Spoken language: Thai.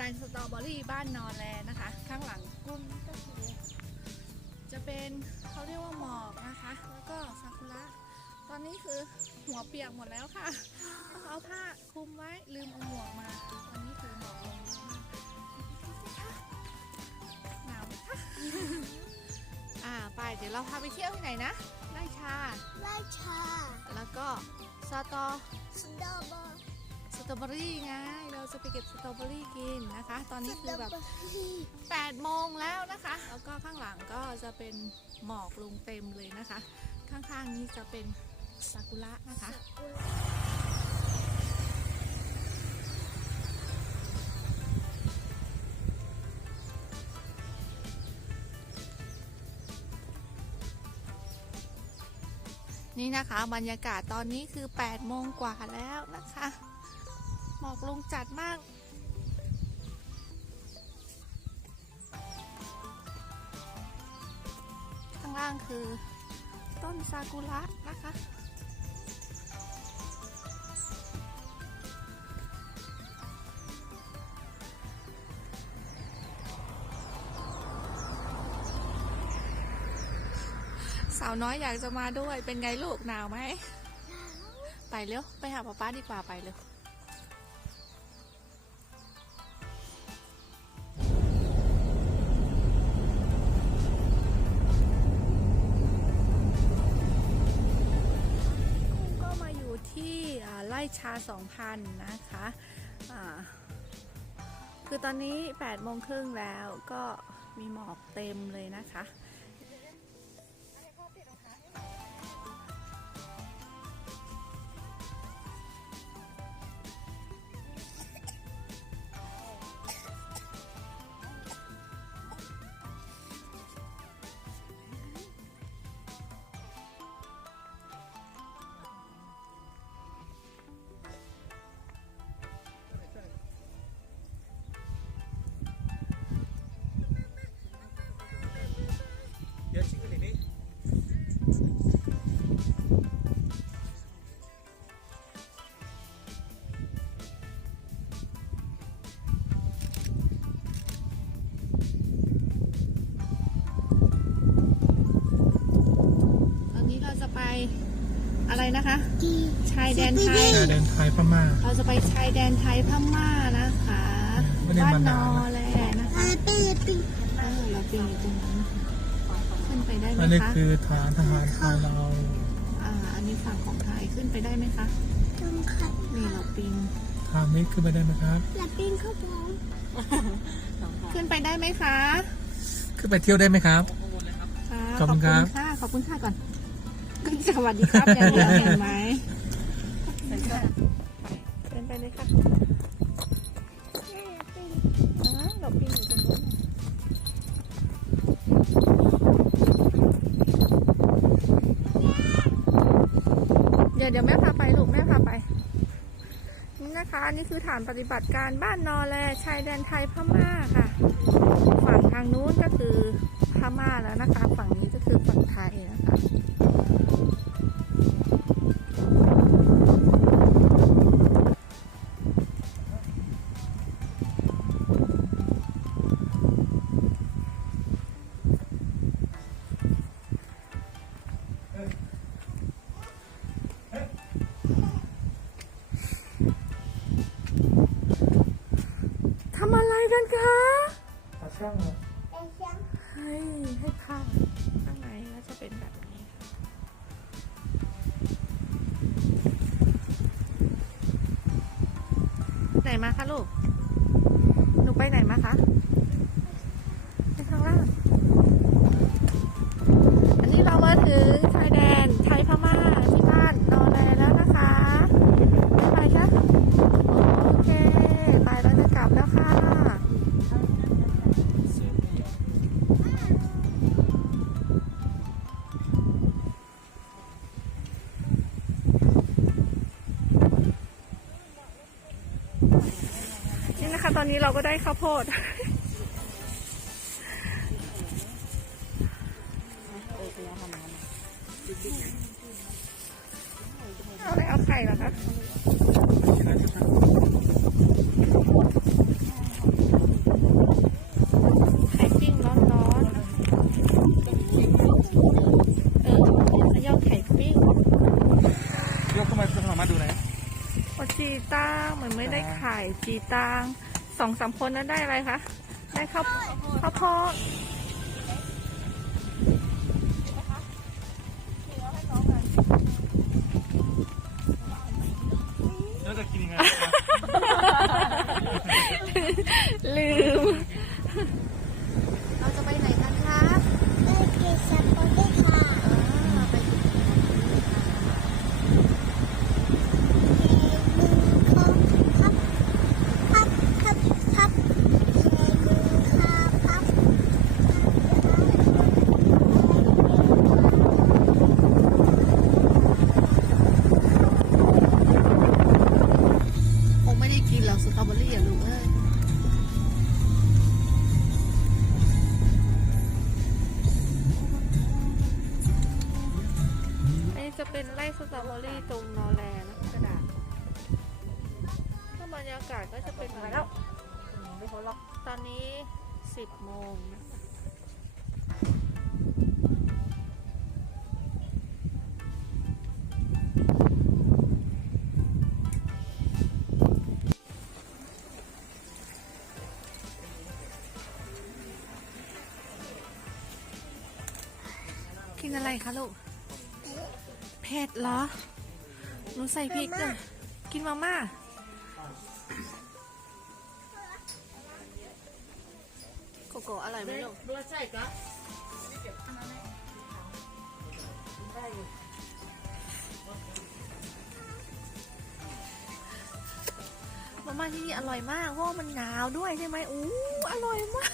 ลงสตรอเบอรี่บ้านนอนแลนะคะ ข้างหลังกุ้งก็คือจะเป็นเขาเรียกว่าหมอกนะคะ แล้วก็ซากุระตอนนี้คือหัวเปียกหมดแล้วค่ะต้องเอาผ้าคลุมไว้ลืมเอาหมวกมาตอนนี้คือหมอกลงเยอะมากหนาวไหมคะอ่าไปเดี๋ยวเราพาไปเที่ยวที่ไหนนะไร่ชาไล่ชา แล้วก็สตอสตรอเบอร์สตรอเบอรี่ไง เราจะไปเก็บสตรอเบอรี่กินนะคะ ตอนนี้คือแบบ8โมงแล้วนะคะ แล้วก็ข้างหลังก็จะเป็นหมอกลงเต็มเลยนะคะ ข้างๆนี้จะเป็นซากุระนะคะนี่นะคะบรรยากาศตอนนี้คือ 8 โมงกว่าแล้วนะคะ อกลงจัดมาก ข้างล่างคือต้นซากุระนะคะสาวน้อยอยากจะมาด้วยเป็นไงลูกหนาวไหม ไปเร็ว ไปหาป๊าป๊าดีกว่าไปเร็ว ชา 2,000 นะคะะคือตอนนี้8โมงครึ่งแล้วก็มีหมอกเต็มเลยนะคะ ชายแดนไทย ชายแดนไทยพม่า เราจะไปชายแดนไทยพม่านะคะไม่ได้บ้านมานนอานแลนะคะอาปีปีเออเราปีนอยู่ตรงนั้นขึ้นไปได้ไหมอันนี้คะคือฐานทหารไทยเราอ่าอันนี้ฝั่งของไทยขึ้นไปได้ไหมคะต้องขัดนี่เราปีนทางนี้ขึ้นไปได้ไหมครับ และปีนเข้าไปขึ้นไปได้ไหมคะขึ้นไปเที่ยวได้ไหมครับะขอบคุณครับ ค่ะขอบคุณค่ะก่อน สวัสดีครับอย่างเดียวเห็นไหมเดิน ไปเลยค่ะอ่าเราปีนอยู่ตรงนู้นเดี๋ยวเดี๋ยวแม่พาไปลูกแม่พาไป นี่นะคะนี่คือฐานปฏิบัติการบ้านนอแลชายแดนไทยพม่าค่ะ ฝั่งทางนู้นก็คือพม่าแล้วนะคะ ฝั่งนี้ก็คือฝั่งไทยนะคะ ทำอะไรกันคะตาช่างไอ้ยังให้ให้ผ้าข้างในก็จะเป็นแบบนี้ค่ะไหนมาคะลูก หนูไปไหนมาคะ เราก็ได้ข้าวโพดเอาอะไรเอาไข่เหรอคะไข่ปิ้งร้อนๆเออยอดไข่ปิ้งยกขึ้นมาเอมาดูหน่จีตังเหมือนไม่ได้ไข่จีตาง สองสามคนนั้นได้อะไรคะ ได้ข้าวข้าวโพด เป็นไร่สตรอเบอรี่ตรงนอแลนะกระดาษถ้าบรรยากาศก็จะเป็นแบบนี้ตอนนี้สิบโมงนะกินอะไรคะลูก ผ็ดเหรอ หนูใส่พริกอะกินมาม่า โกโก้อร่อยไหมลูกมาม่าที่นี่อร่อยมากเพราะว่ามันหนาวด้วยใช่ไหมอู้อร่อยมาก